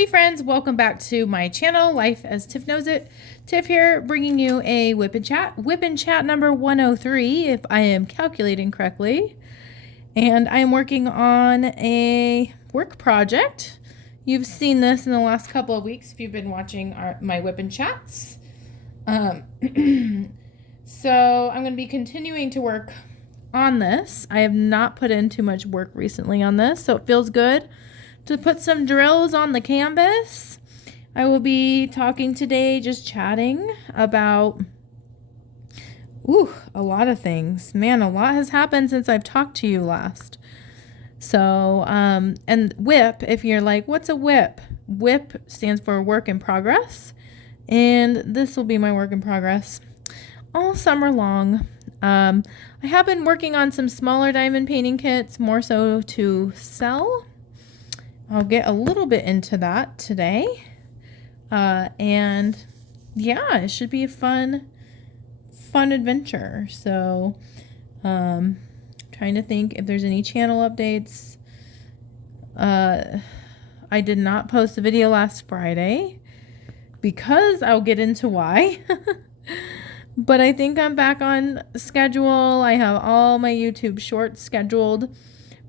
Hey friends, welcome back to my channel, Life as Tiff Knows It. Tiff here, bringing you a WIP N Chat. WIP N Chat number 103, if I am calculating correctly. And I am working on a work project. You've seen this in the last couple of weeks if you've been watching my WIP N Chats. So I'm going to be continuing to work on this. I have not put in too much work recently on this, so it feels good to put some drills on the canvas. I will be talking today, just chatting about a lot of things. Man, a lot has happened since I've talked to you last. So, and WIP, if you're like, what's a WIP? WIP stands for work in progress. And this will be my work in progress all summer long. I have been working on some smaller diamond painting kits, more so to sell. I'll get a little bit into that today. And yeah, it should be a fun adventure. So, trying to think if there's any channel updates. I did not post a video last Friday because I'll get into why. But I think I'm back on schedule. I have all my YouTube shorts scheduled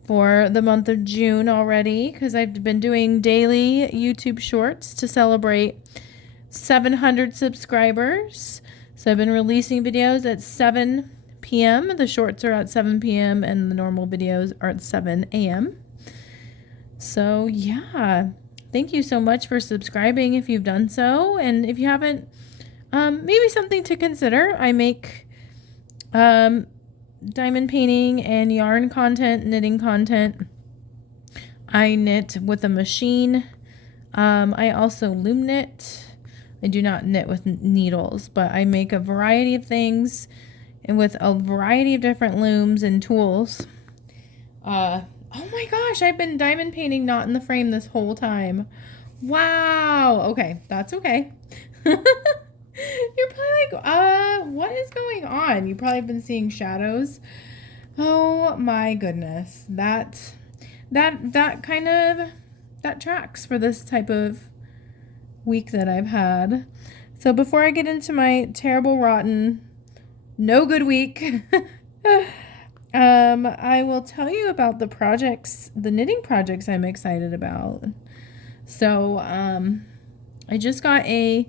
for the month of June already, because I've been doing daily YouTube shorts to celebrate 700 subscribers. So I've been releasing videos at 7 p.m. The shorts are at 7 p.m. and the normal videos are at 7 a.m. So yeah, thank you so much for subscribing if you've done so. And if you haven't, maybe something to consider. I make diamond painting and yarn content, knitting content. I knit with a machine. I also loom knit. I do not knit with needles, but I make a variety of things and with a variety of different looms and tools. Oh my gosh, I've been diamond painting not in the frame this whole time. Wow. Okay, that's okay. You're probably like, what is going on? You probably have been seeing shadows. Oh my goodness. That tracks for this type of week that I've had. So before I get into my terrible, rotten, no good week, I will tell you about the knitting projects I'm excited about. So, I just got a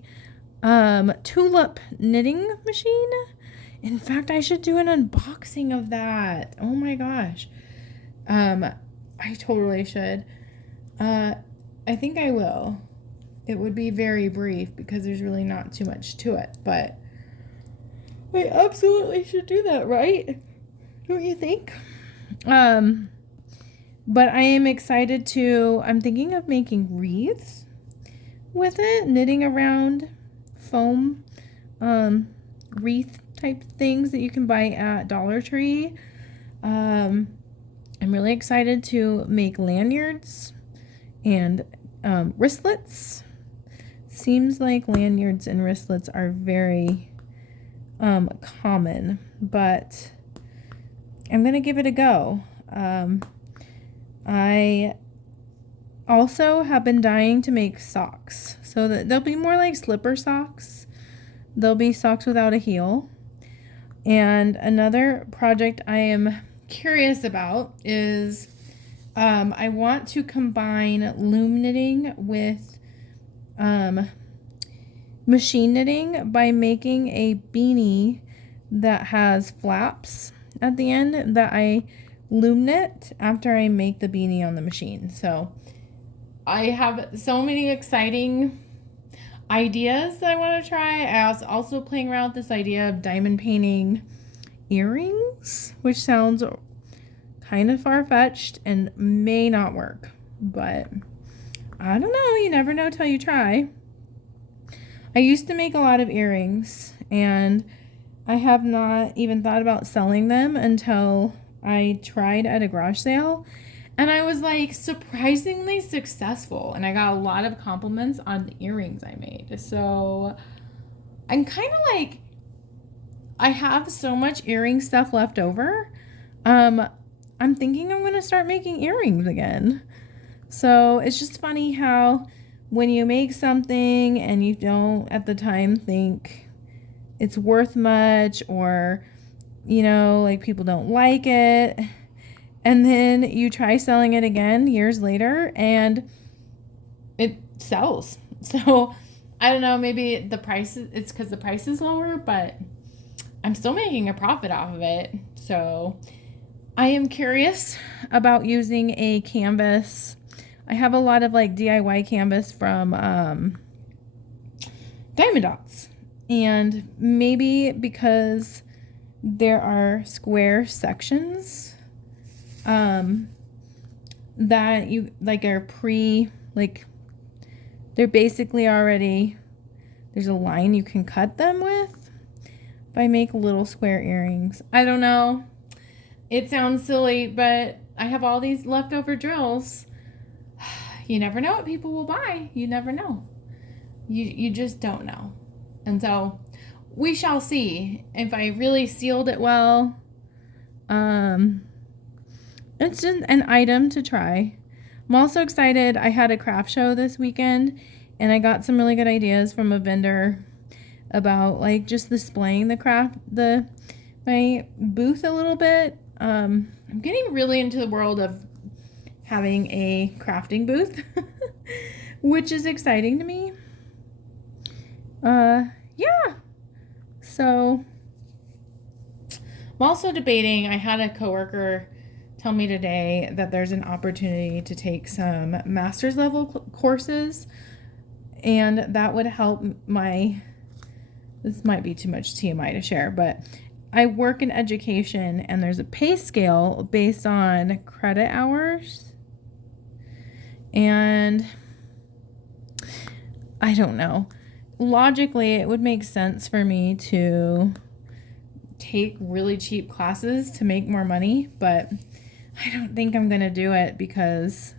tulip knitting machine. In fact, I should do an unboxing of that. Oh my gosh. I totally should. I think I will. It would be very brief because there's really not too much to it, but I absolutely should do that, right? Don't you think? But I am excited I'm thinking of making wreaths with it, knitting around foam wreath type things that you can buy at Dollar Tree. I'm really excited to make lanyards and wristlets. Seems like lanyards and wristlets are very common, but I'm gonna give it a go. I also have been dying to make socks, so that they'll be more like slipper socks. They'll be socks without a heel. And another project I am curious about is I want to combine loom knitting with machine knitting by making a beanie that has flaps at the end that I loom knit after I make the beanie on the machine. So I have so many exciting ideas that I want to try. I was also playing around with this idea of diamond painting earrings, which sounds kind of far-fetched and may not work, but I don't know. You never know till you try. I used to make a lot of earrings, and I have not even thought about selling them until I tried at a garage sale. And I was like surprisingly successful, and I got a lot of compliments on the earrings I made. So I'm kind of like, I have so much earring stuff left over. I'm thinking I'm going to start making earrings again. So it's just funny how when you make something and you don't at the time think it's worth much, or, like people don't like it, and then you try selling it again years later and it sells. So I don't know, maybe it's because the price is lower, but I'm still making a profit off of it. So I am curious about using a canvas. I have a lot of like DIY canvas from Diamond Dots, and maybe because there are square sections that you like are they're basically already, there's a line you can cut them with. If I make little square earrings, I don't know, it sounds silly, but I have all these leftover drills. You never know what people will buy. You never know. You just don't know. And so we shall see if I really sealed it well. It's just an item to try. I'm also excited. I had a craft show this weekend and I got some really good ideas from a vendor about like just displaying my booth a little bit. I'm getting really into the world of having a crafting booth, which is exciting to me. Yeah. So I'm also debating, I had a coworker tell me today that there's an opportunity to take some master's level courses, and that would help this might be too much TMI to share, but I work in education and there's a pay scale based on credit hours. And I don't know. Logically, it would make sense for me to take really cheap classes to make more money, but I don't think I'm going to do it because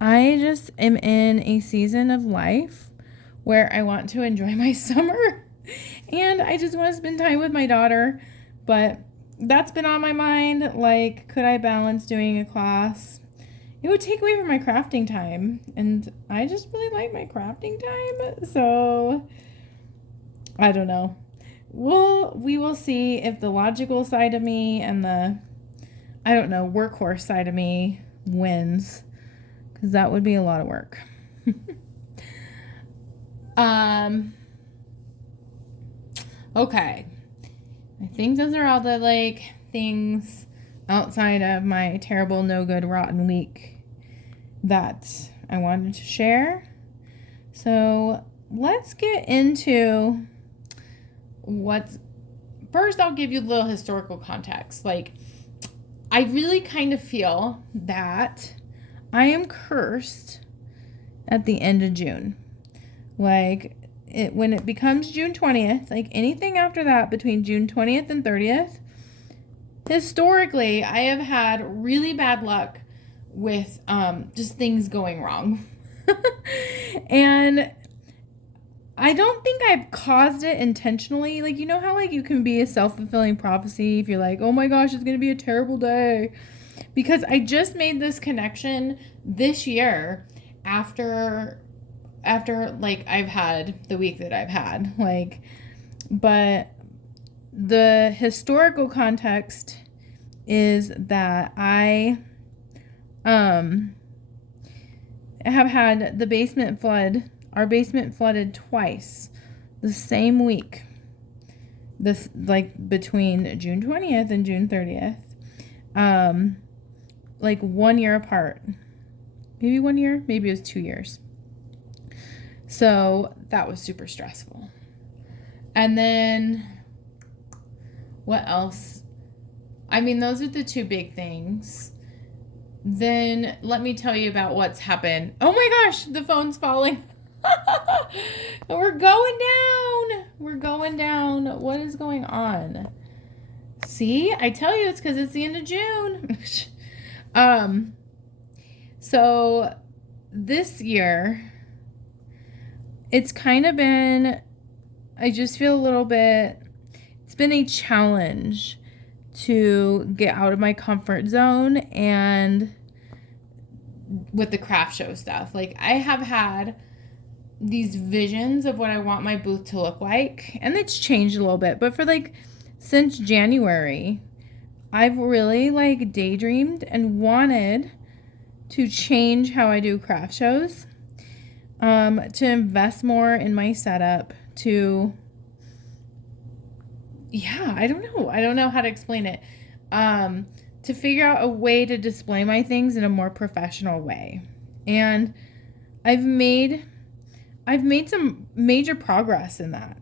I just am in a season of life where I want to enjoy my summer and I just want to spend time with my daughter. But that's been on my mind. Like, could I balance doing a class? It would take away from my crafting time, and I just really like my crafting time. So I don't know. We will see if the logical side of me and the, I don't know, workhorse side of me wins, because that would be a lot of work. Okay. I think those are all the like things outside of my terrible, no good, rotten week that I wanted to share. So let's get into first I'll give you a little historical context. Like, I really kind of feel that I am cursed at the end of June. Like, when it becomes June 20th, like anything after that between June 20th and 30th, historically, I have had really bad luck with just things going wrong. And I don't think I've caused it intentionally. Like, you know how like you can be a self-fulfilling prophecy if you're like, oh my gosh, it's going to be a terrible day. Because I just made this connection this year after like I've had the week that I've had. Like, but the historical context is that I have had the basement flood. Our basement flooded twice the same week. This like between June 20th and June 30th. Like 1 year apart. Maybe 1 year, maybe it was 2 years. So that was super stressful. And then what else? I mean, those are the two big things. Then let me tell you about what's happened. Oh my gosh, the phone's falling. We're going down. We're going down. What is going on? See, I tell you, it's because it's the end of June. So this year, it's kind of been, I just feel a little bit, it's been a challenge to get out of my comfort zone and with the craft show stuff. Like, I have had these visions of what I want my booth to look like. And it's changed a little bit, but for like since January, I've really like daydreamed and wanted to change how I do craft shows, to invest more in my setup, I don't know how to explain it. To figure out a way to display my things in a more professional way. And I've made some major progress in that.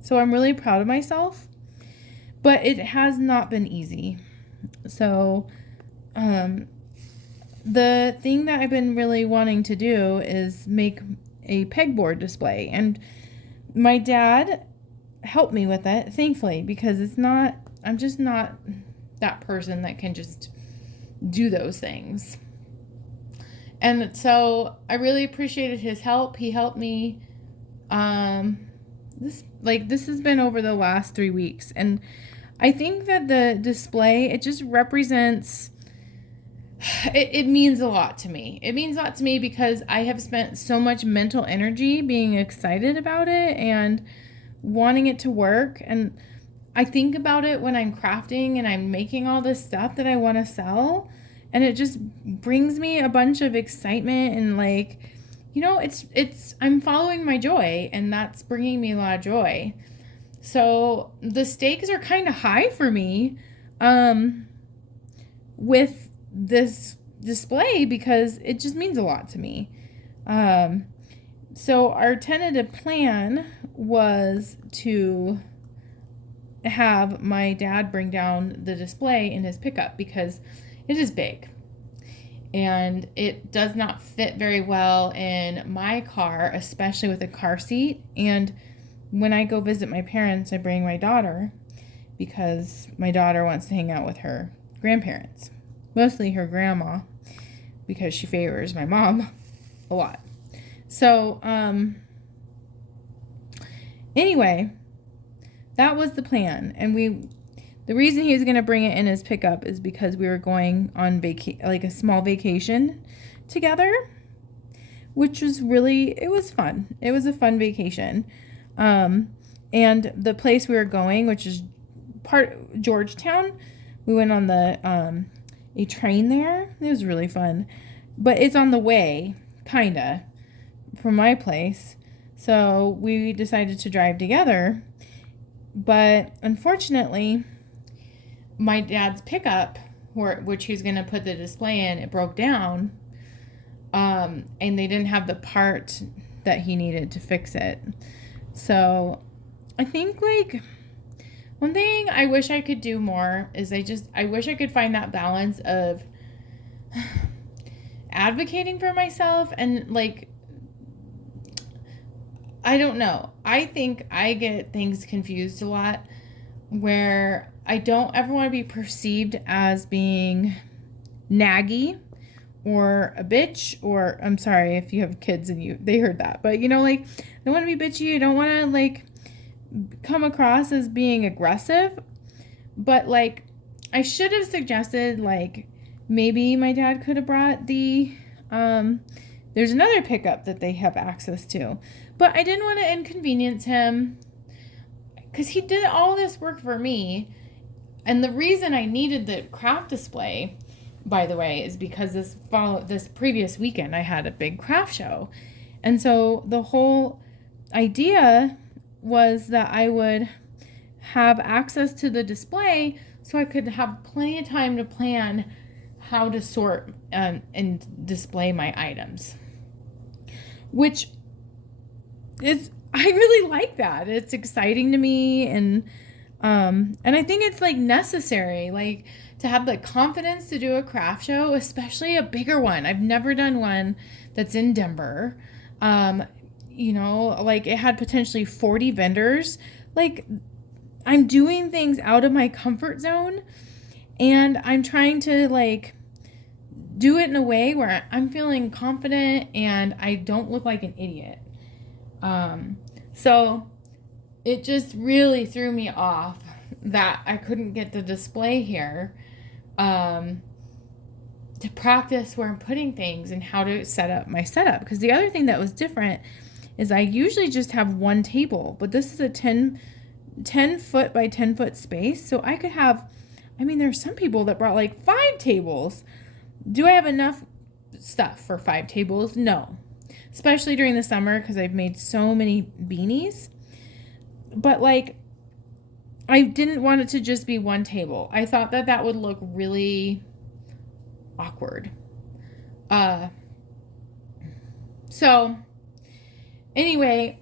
So I'm really proud of myself, but it has not been easy. So, the thing that I've been really wanting to do is make a pegboard display, and my dad helped me with it, thankfully, because I'm just not that person that can just do those things. And so I really appreciated his help. He helped me. This has been over the last 3 weeks, and I think that the display, it just represents, it means a lot to me. It means a lot to me because I have spent so much mental energy being excited about it and wanting it to work. And I think about it when I'm crafting and I'm making all this stuff that I want to sell, and it just brings me a bunch of excitement and like, I'm following my joy, and that's bringing me a lot of joy. So the stakes are kind of high for me with this display because it just means a lot to me. So our tentative plan was to have my dad bring down the display in his pickup because it is big and it does not fit very well in my car, especially with a car seat. And when I go visit my parents, I bring my daughter because my daughter wants to hang out with her grandparents, mostly her grandma, because she favors my mom a lot. So, anyway, that was the plan. And the reason he was going to bring it in his pickup is because we were going on a small vacation together, which was it was fun. It was a fun vacation. And the place we were going, which is part Georgetown, we went on a train there. It was really fun, but it's on the way, kinda, from my place. So we decided to drive together, but unfortunately, my dad's pickup, which he's gonna put the display in, it broke down, and they didn't have the part that he needed to fix it. So I think like one thing I wish I could do more is I wish I could find that balance of advocating for myself and like, I don't know. I think I get things confused a lot where I don't ever want to be perceived as being naggy or a bitch, or I'm sorry if you have kids and they heard that, but like, I don't want to be bitchy. I don't want to like come across as being aggressive, but like I should have suggested like maybe my dad could have brought there's another pickup that they have access to, but I didn't want to inconvenience him because he did all this work for me. And the reason I needed the craft display, by the way, is because this previous weekend I had a big craft show. And so the whole idea was that I would have access to the display so I could have plenty of time to plan how to sort and display my items, which is, I really like that. It's exciting to me, and I think it's like necessary, like to have the confidence to do a craft show, especially a bigger one. I've never done one that's in Denver. Like it had potentially 40 vendors. Like I'm doing things out of my comfort zone, and I'm trying to like do it in a way where I'm feeling confident and I don't look like an idiot. So it just really threw me off that I couldn't get the display here, to practice where I'm putting things and how to set up my setup. Because the other thing that was different is I usually just have one table, but this is a 10 foot by 10 foot space. So I could have, I mean, there's some people that brought like 5 tables. Do I have enough stuff for 5 tables? No. Especially during the summer because I've made so many beanies. But like, I didn't want it to just be one table. I thought that that would look really awkward. So anyway,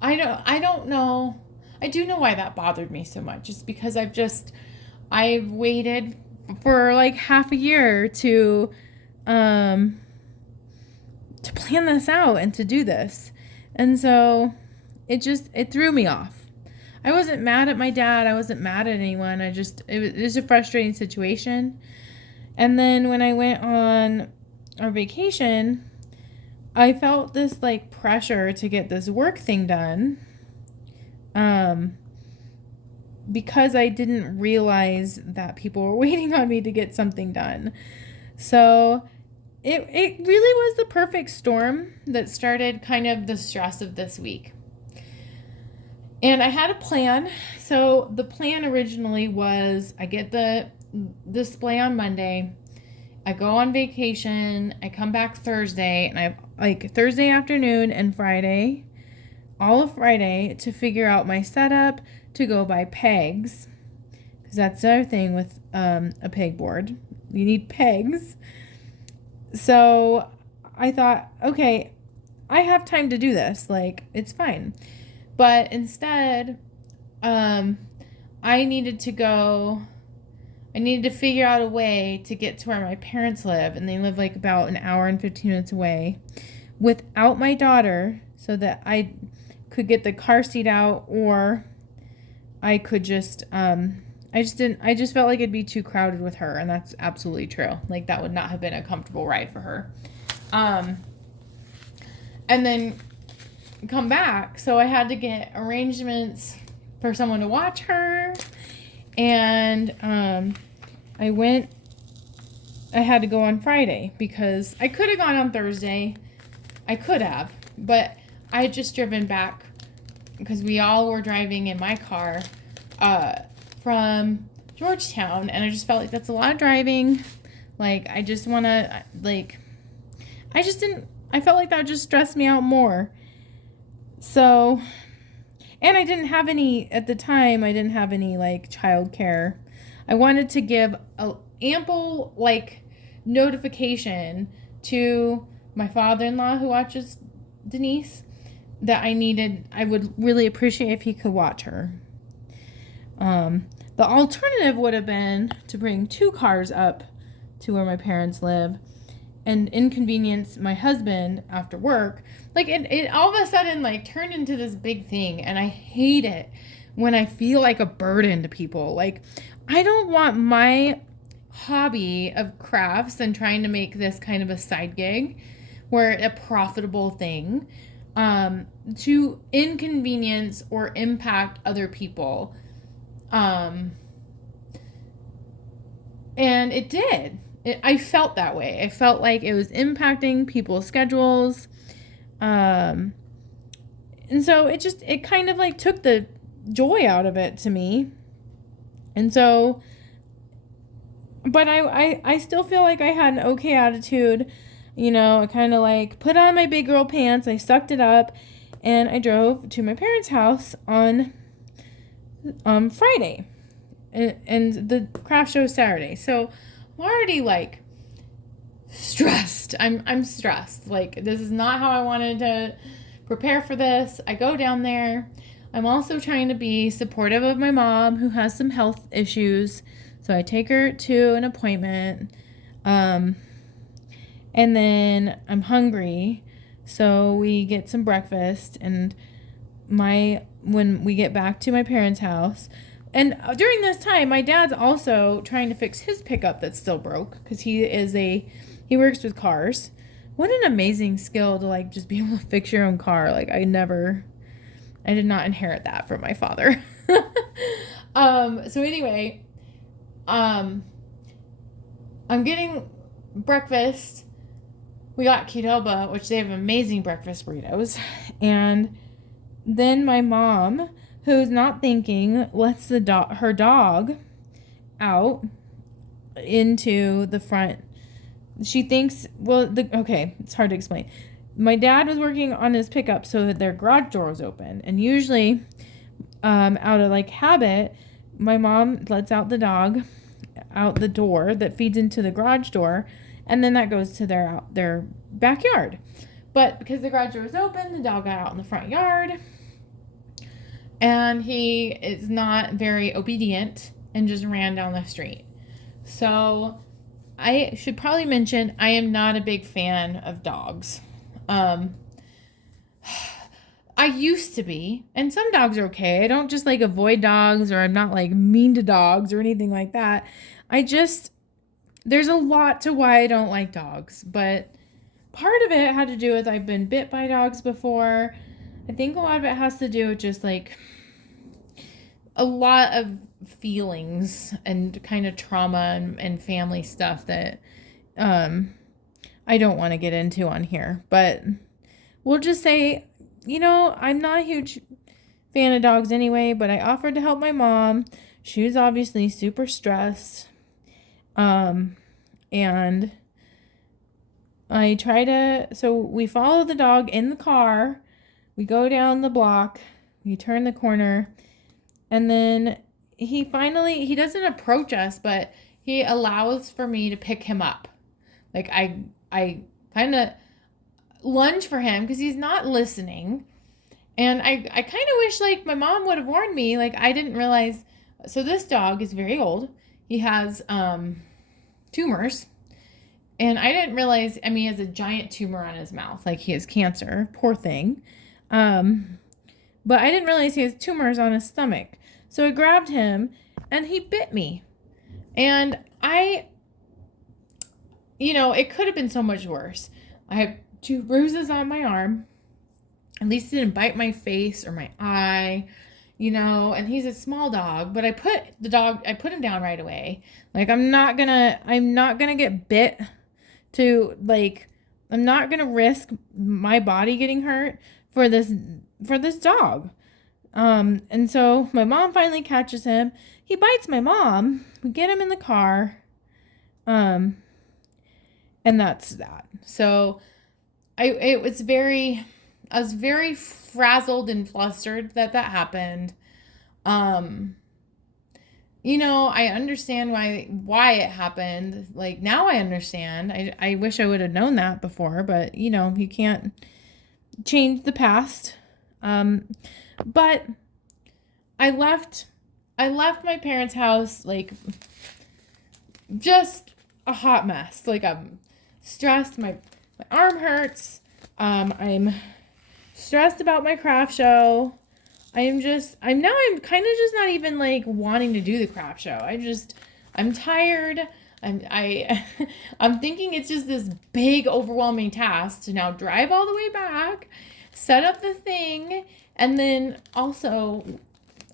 I don't know. I do know why that bothered me so much. It's because I've waited for like half a year to plan this out and to do this. And so it threw me off. I wasn't mad at my dad. I wasn't mad at anyone. It was a frustrating situation. And then when I went on our vacation, I felt this like pressure to get this work thing done. Because I didn't realize that people were waiting on me to get something done. So it really was the perfect storm that started kind of the stress of this week. And I had a plan. So the plan originally was I get the display on Monday. I go on vacation. I come back Thursday. And I have like Thursday afternoon and Friday, all of Friday, to figure out my setup, to go buy pegs. Because that's the other thing with a pegboard. You need pegs. So I thought, okay, I have time to do this. Like, it's fine. But instead, I needed to figure out a way to get to where my parents live. And they live like about an hour and 15 minutes away without my daughter, so that I could get the car seat out, or I could just, I just felt like it'd be too crowded with her. And that's absolutely true. Like, that would not have been a comfortable ride for her. And then come back. So I had to get arrangements for someone to watch her. And I had to go on Friday because I could have gone on Thursday. I could have, but I had just driven back because we all were driving in my car from Georgetown, and I just felt like that's a lot of driving. Like, I just want to, like, I felt like that just stressed me out more. So, and I didn't have any, at the time, I didn't have any, like, childcare. I wanted to give a ample, like, notification to my father-in-law who watches Denise that I would really appreciate if he could watch her. The alternative would have been to bring 2 cars up to where my parents live and inconvenience my husband after work. Like, it all of a sudden, like, turned into this big thing, and I hate it when I feel like a burden to people. Like, I don't want my hobby of crafts and trying to make this kind of a side gig where a profitable thing to inconvenience or impact other people. And it did. I felt that way. I felt like it was impacting people's schedules. And so it kind of like took the joy out of it to me. And so, but I still feel like I had an okay attitude. You know, I kind of like put on my big girl pants. I sucked it up, and I drove to my parents' house on Friday, and the craft show is Saturday. So I'm already like stressed. I'm stressed. Like, this is not how I wanted to prepare for this. I go down there. I'm also trying to be supportive of my mom who has some health issues. So I take her to an appointment. And then I'm hungry. So we get some breakfast, and when we get back to my parents' house, and during this time, my dad's also trying to fix his pickup that's still broke, because he works with cars. What an amazing skill to like just be able to fix your own car. Like, I did not inherit that from my father. So anyway, I'm getting breakfast we got Qdoba, which they have amazing breakfast burritos. And then my mom, who's not thinking, lets her dog out into the front. She thinks, okay, it's hard to explain. My dad was working on his pickup so that their garage door was open. And usually, out of like habit, my mom lets out the dog out the door that feeds into the garage door, and then that goes to their backyard. But because the garage door was open, the dog got out in the front yard, and he is not very obedient and just ran down the street. So I should probably mention I am not a big fan of dogs. I used to be, and some dogs are okay. I don't just like avoid dogs, or I'm not like mean to dogs or anything like that. There's a lot to why I don't like dogs, but part of it had to do with I've been bit by dogs before. I think a lot of it has to do with just like a lot of feelings and kind of trauma and family stuff that I don't want to get into on here. But we'll just say, I'm not a huge fan of dogs anyway, but I offered to help my mom. She was obviously super stressed. And I so we follow the dog in the car. We go down the block. We turn the corner. And then he doesn't approach us, but he allows for me to pick him up. Like I kind of lunge for him because he's not listening. And I kind of wish like my mom would have warned me. Like I didn't realize. So this dog is very old. He has tumors. And I didn't realize, he has a giant tumor on his mouth. Like he has cancer. Poor thing. But I didn't realize he has tumors on his stomach. So I grabbed him and he bit me. And it could have been so much worse. I have 2 bruises on my arm. At least he didn't bite my face or my eye, and he's a small dog, but I put him down right away. Like I'm not gonna get bit I'm not gonna risk my body getting hurt for this dog. And so my mom finally catches him. He bites my mom. We get him in the car. And that's that. So I was very frazzled and flustered that happened. I understand why it happened. Like now I understand. I wish I would have known that before, but you can't change the past. But I left my parents' house like just a hot mess. Like I'm stressed. My arm hurts. I'm stressed about my craft show. I'm kind of just not even like wanting to do the craft show. I'm tired. I'm thinking it's just this big overwhelming task to now drive all the way back, set up the thing, and then also,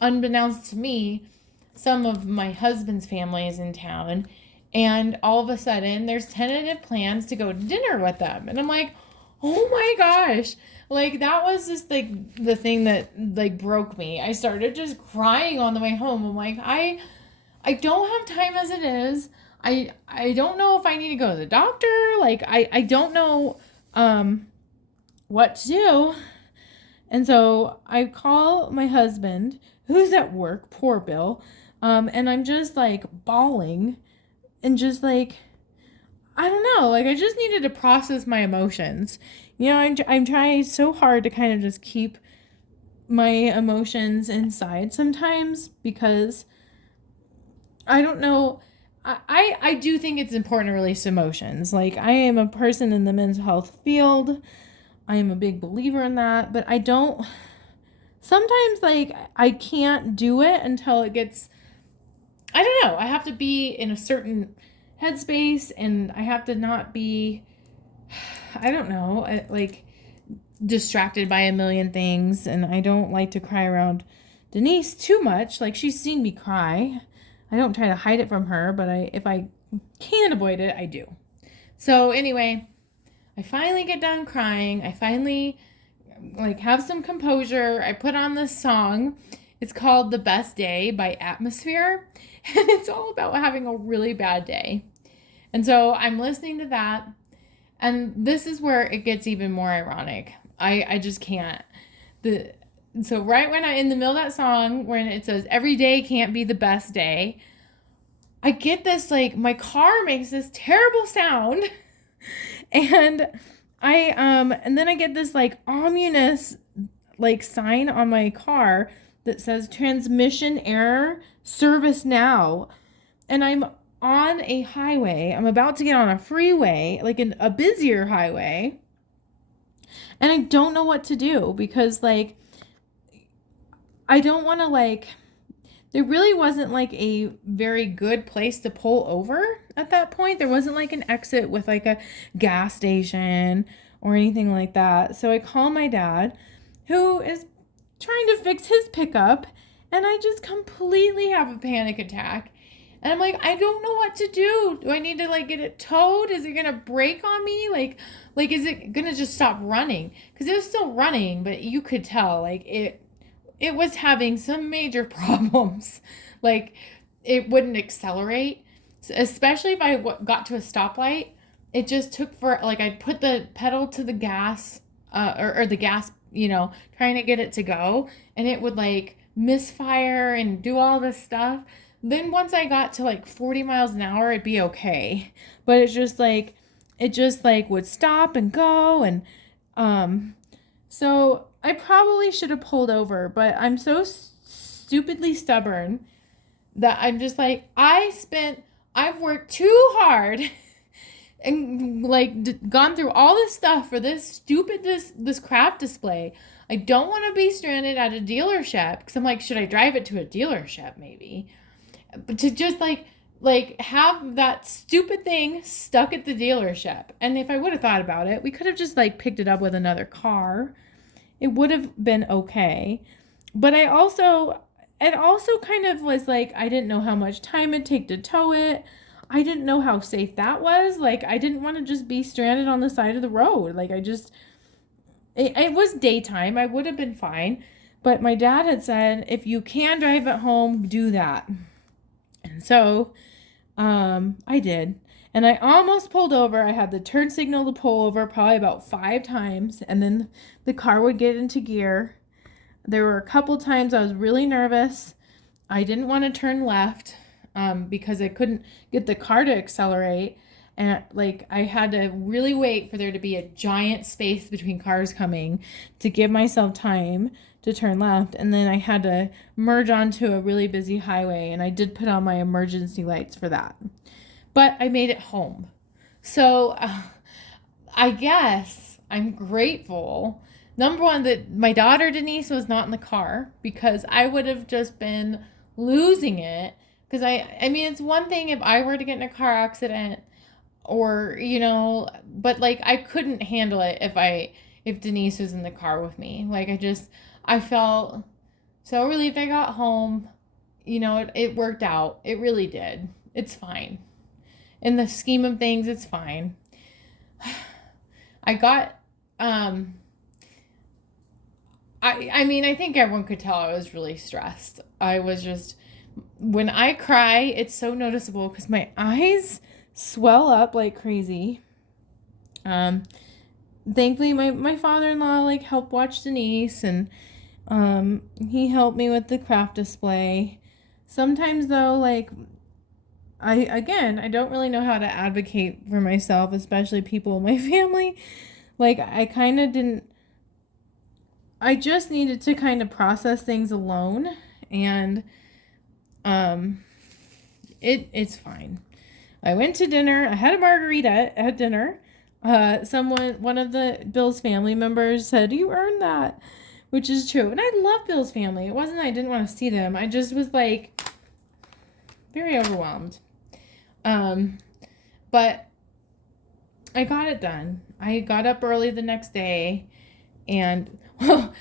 unbeknownst to me, some of my husband's family is in town, and all of a sudden there's tentative plans to go to dinner with them. And I'm like, oh my gosh. Like that was just like the thing that like broke me. I started just crying on the way home. I'm like, I don't have time as it is. I don't know if I need to go to the doctor. Like I don't know what to do. And so I call my husband, who's at work, poor Bill, and I'm just like bawling and just like, I don't know, like I just needed to process my emotions. I'm trying so hard to kind of just keep my emotions inside sometimes because I don't know. I do think it's important to release emotions. Like I am a person in the mental health field. I am a big believer in that, but sometimes like I can't do it until it gets, I don't know. I have to be in a certain headspace and I have to not be, I don't know, like distracted by a million things. And I don't like to cry around Denise too much. Like she's seen me cry. I don't try to hide it from her, but if I can avoid it, I do. So anyway, I finally get done crying. I finally like have some composure. I put on this song. It's called The Best Day by Atmosphere. And it's all about having a really bad day. And so I'm listening to that. And this is where it gets even more ironic. I just can't. So right when I'm in the middle of that song, when it says every day can't be the best day, I get this, like, my car makes this terrible sound. And and then I get this like ominous like sign on my car that says transmission error, service now. And I'm on a highway. I'm about to get on a freeway, like a busier highway. And I don't know what to do because like I don't want to like there really wasn't like a very good place to pull over at that point. There wasn't like an exit with like a gas station or anything like that. So I call my dad, who is trying to fix his pickup, and I just completely have a panic attack. And I'm like, I don't know what to do. Do I need to like get it towed? Is it going to break on me? Like is it going to just stop running? Because it was still running, but you could tell like it was having some major problems. Like it wouldn't accelerate, especially if I got to a stoplight. It just took for like I'd put the pedal to the gas or the gas, trying to get it to go, and it would like misfire and do all this stuff. Then once I got to like 40 miles an hour, it'd be okay. But it just like would stop and go. And so I probably should have pulled over, but I'm so stupidly stubborn that I'm just like, I've worked too hard and like gone through all this stuff for this craft display. I don't want to be stranded at a dealership because I'm like, should I drive it to a dealership maybe? But to just like have that stupid thing stuck at the dealership. And if I would have thought about it, we could have just like picked it up with another car. It would have been okay. But it also kind of was like, I didn't know how much time it'd take to tow it. I didn't know how safe that was. Like, I didn't want to just be stranded on the side of the road. Like, it was daytime. I would have been fine. But my dad had said, if you can drive it home, do that. And so, I did. And I almost pulled over. I had the turn signal to pull over probably about 5 times. And then the car would get into gear. There were a couple times I was really nervous. I didn't want to turn left because I couldn't get the car to accelerate. And like I had to really wait for there to be a giant space between cars coming to give myself time to turn left. And then I had to merge onto a really busy highway. And I did put on my emergency lights for that. But I made it home. So I guess I'm grateful. Number one, that my daughter Denise was not in the car because I would have just been losing it. Because I mean, it's one thing if I were to get in a car accident or, but like I couldn't handle it if Denise was in the car with me. Like I felt so relieved I got home. It worked out. It really did. It's fine. In the scheme of things, it's fine. I got, I mean, I think everyone could tell I was really stressed. I was just, when I cry, it's so noticeable because my eyes swell up like crazy. Thankfully, my father-in-law, like, helped watch Denise, and he helped me with the craft display. Sometimes, though, like, I don't really know how to advocate for myself, especially people in my family. Like, I just needed to kind of process things alone, and it's fine. I went to dinner. I had a margarita at dinner. One of the Bill's family members said, "You earned that," which is true. And I love Bill's family. It wasn't that I didn't want to see them. I just was like very overwhelmed. But I got it done. I got up early the next day and, well,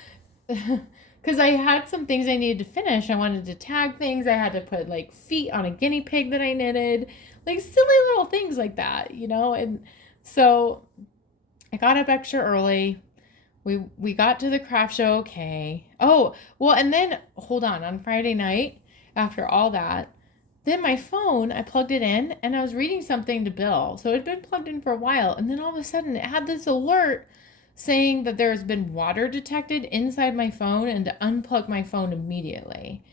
because I had some things I needed to finish. I wanted to tag things. I had to put like feet on a guinea pig that I knitted, like silly little things like that, And so I got up extra early. We got to the craft show okay. Oh, well, and then hold on Friday night, after all that, then my phone, I plugged it in and I was reading something to Bill. So it had been plugged in for a while, and then all of a sudden it had this alert saying that there has been water detected inside my phone and to unplug my phone immediately.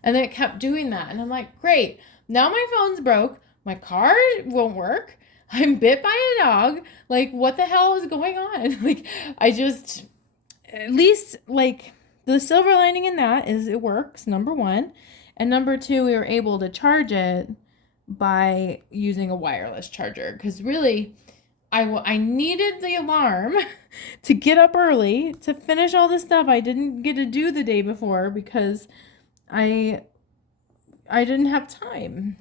And then it kept doing that. And I'm like, great. Now my phone's broke. My car won't work. I'm bit by a dog. Like, what the hell is going on? Like, at least, like, the silver lining in that is it works, number one. And number two, we were able to charge it by using a wireless charger. Because really, I needed the alarm to get up early to finish all the stuff I didn't get to do the day before because I didn't have time.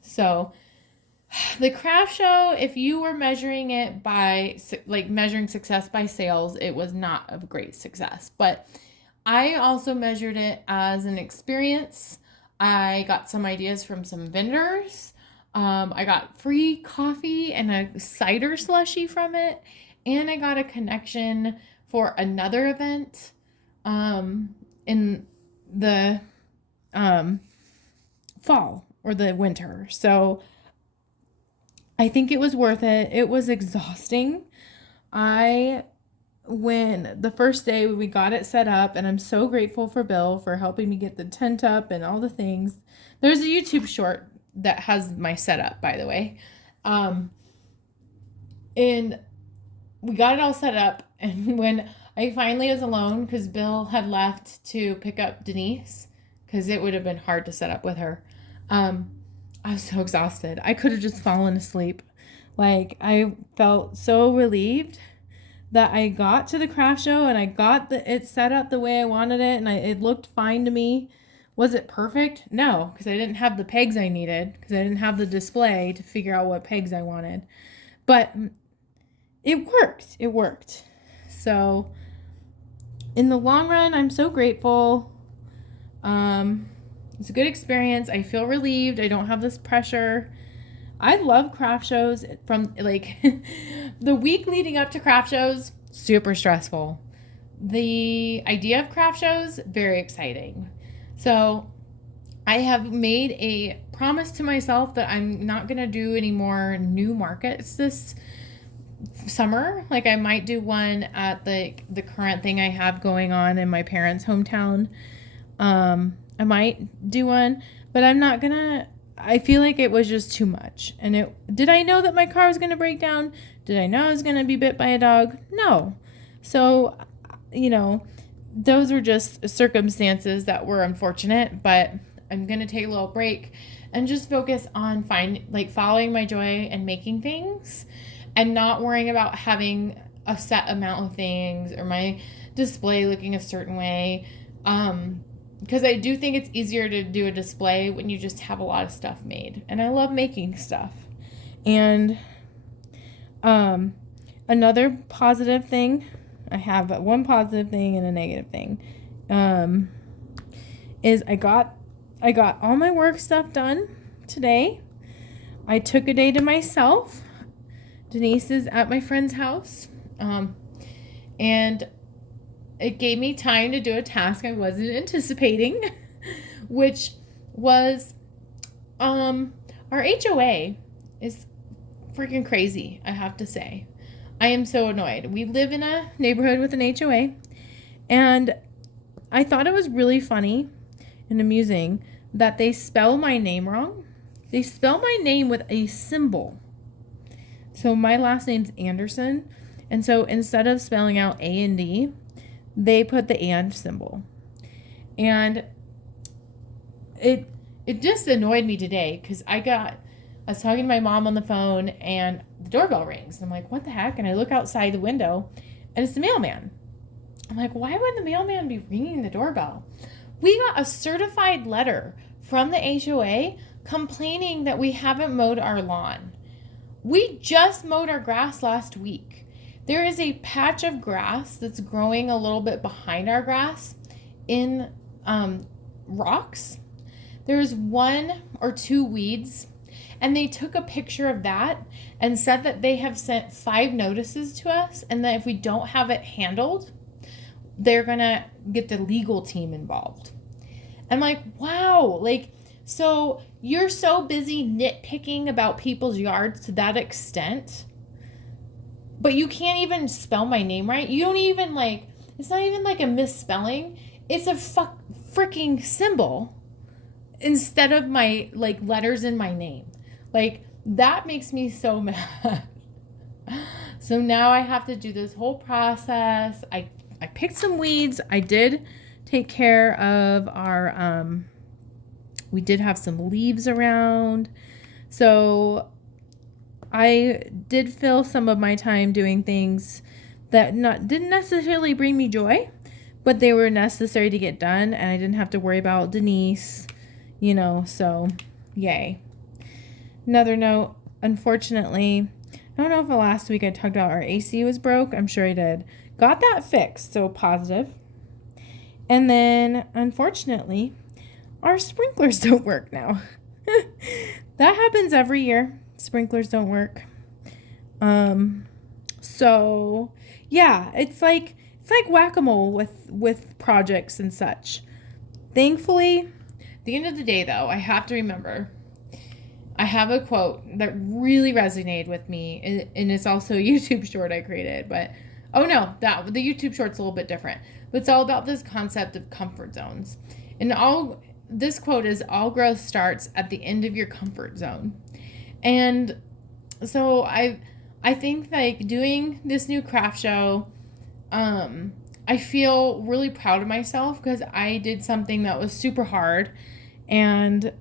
So the craft show, if you were measuring it by, like, measuring success by sales, it was not a great success. But I also measured it as an experience. I got some ideas from some vendors. I got free coffee and a cider slushie from it. And I got a connection for another event in the fall or the winter. So I think it was worth it. It was exhausting. When the first day we got it set up, and I'm so grateful for Bill for helping me get the tent up and all the things. There's a YouTube short that has my setup, by the way. And we got it all set up, and when I finally was alone, because Bill had left to pick up Denise, because it would have been hard to set up with her. I was so exhausted. I could have just fallen asleep. Like, I felt so relieved that I got to the craft show and I got it set up the way I wanted it, and it looked fine to me. Was it perfect? No, because I didn't have the pegs I needed, because I didn't have the display to figure out what pegs I wanted. But it worked. It worked. So in the long run, I'm so grateful. It's a good experience. I feel relieved. I don't have this pressure. I love craft shows. From, like, the week leading up to craft shows, super stressful. The idea of craft shows, very exciting. So I have made a promise to myself that I'm not going to do any more new markets this summer. Like, I might do one at the current thing I have going on in my parents' hometown. I might do one, but I'm not going to. I feel like it was just too much. And did I know that my car was going to break down? Did I know I was going to be bit by a dog? No. So, those were just circumstances that were unfortunate, but I'm going to take a little break and just focus on following my joy and making things, and not worrying about having a set amount of things or my display looking a certain way. Because I do think it's easier to do a display when you just have a lot of stuff made. And I love making stuff. And another positive thing, I have one positive thing and a negative thing, is I got all my work stuff done today. I took a day to myself. Denise is at my friend's house. And it gave me time to do a task I wasn't anticipating, which was our HOA is freaking crazy, I have to say. I am so annoyed. We live in a neighborhood with an HOA, and I thought it was really funny and amusing that they spell my name wrong. They spell my name with a symbol. So my last name's Anderson, and so instead of spelling out A and D, they put the and symbol. And it just annoyed me today, because I was talking to my mom on the phone, and the doorbell rings. And I'm like, what the heck? And I look outside the window, and it's the mailman. I'm like, why would the mailman be ringing the doorbell? We got a certified letter from the HOA complaining that we haven't mowed our lawn. We just mowed our grass last week. There is a patch of grass that's growing a little bit behind our grass in rocks. There's one or two weeds, And they took a picture of that and said that they have sent 5 notices to us, and that if we don't have it handled, they're going to get the legal team involved. I'm like, wow, like, so you're so busy nitpicking about people's yards to that extent, but you can't even spell my name right. You don't even like, it's not even like a misspelling. It's a freaking symbol instead of my like letters in my name. Like, that makes me so mad. So now I have to do this whole process. I picked some weeds. I did take care of our, we did have some leaves around. So I did fill some of my time doing things that didn't necessarily bring me joy, but they were necessary to get done, and I didn't have to worry about Denise, so yay. Another note, unfortunately, I don't know if last week I talked about our AC was broke. I'm sure I did. Got that fixed, so positive. And then, unfortunately, our sprinklers don't work now. That happens every year. Sprinklers don't work. So yeah, it's like whack-a-mole with projects and such. Thankfully, at the end of the day, though, I have to remember, I have a quote that really resonated with me, and it's also a YouTube short I created, but oh no, the YouTube short's a little bit different. But it's all about this concept of comfort zones. And this quote is, all growth starts at the end of your comfort zone. And so I think like doing this new craft show, I feel really proud of myself because I did something that was super hard, and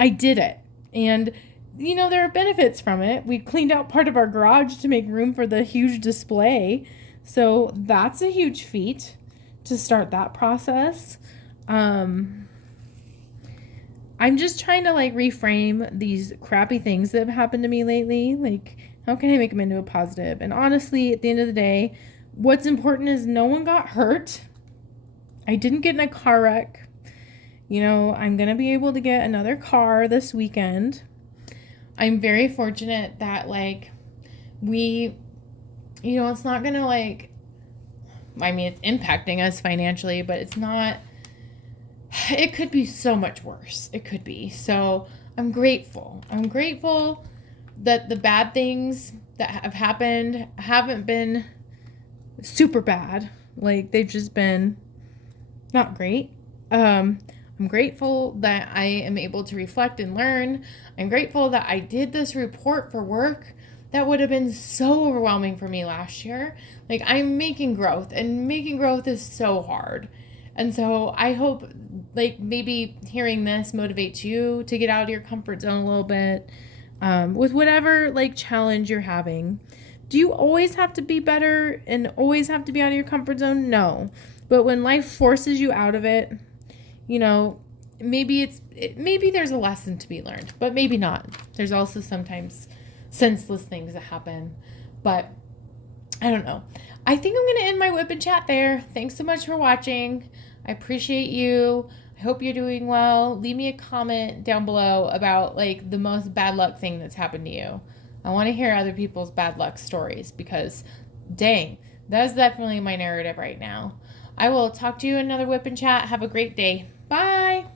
I did it. And there are benefits from it. We cleaned out part of our garage to make room for the huge display. So that's a huge feat to start that process. I'm just trying to like reframe these crappy things that have happened to me lately. Like, how can I make them into a positive? And honestly, at the end of the day, what's important is no one got hurt. I didn't get in a car wreck. I'm going to be able to get another car this weekend. I'm very fortunate that like it's not going to like, it's impacting us financially, but it's not, it could be so much worse. It could be. So I'm grateful. I'm grateful that the bad things that have happened haven't been super bad. Like, they've just been not great. I'm grateful that I am able to reflect and learn. I'm grateful that I did this report for work that would have been so overwhelming for me last year. Like, I'm making growth, and making growth is so hard. And so I hope like maybe hearing this motivates you to get out of your comfort zone a little bit, with whatever like challenge you're having. Do you always have to be better and always have to be out of your comfort zone? No. But when life forces you out of it, maybe maybe there's a lesson to be learned, but maybe not. There's also sometimes senseless things that happen, but I don't know. I think I'm going to end my WIP N Chat there. Thanks so much for watching. I appreciate you. I hope you're doing well. Leave me a comment down below about like the most bad luck thing that's happened to you. I want to hear other people's bad luck stories because dang, that's definitely my narrative right now. I will talk to you in another WIP N Chat. Have a great day. Bye.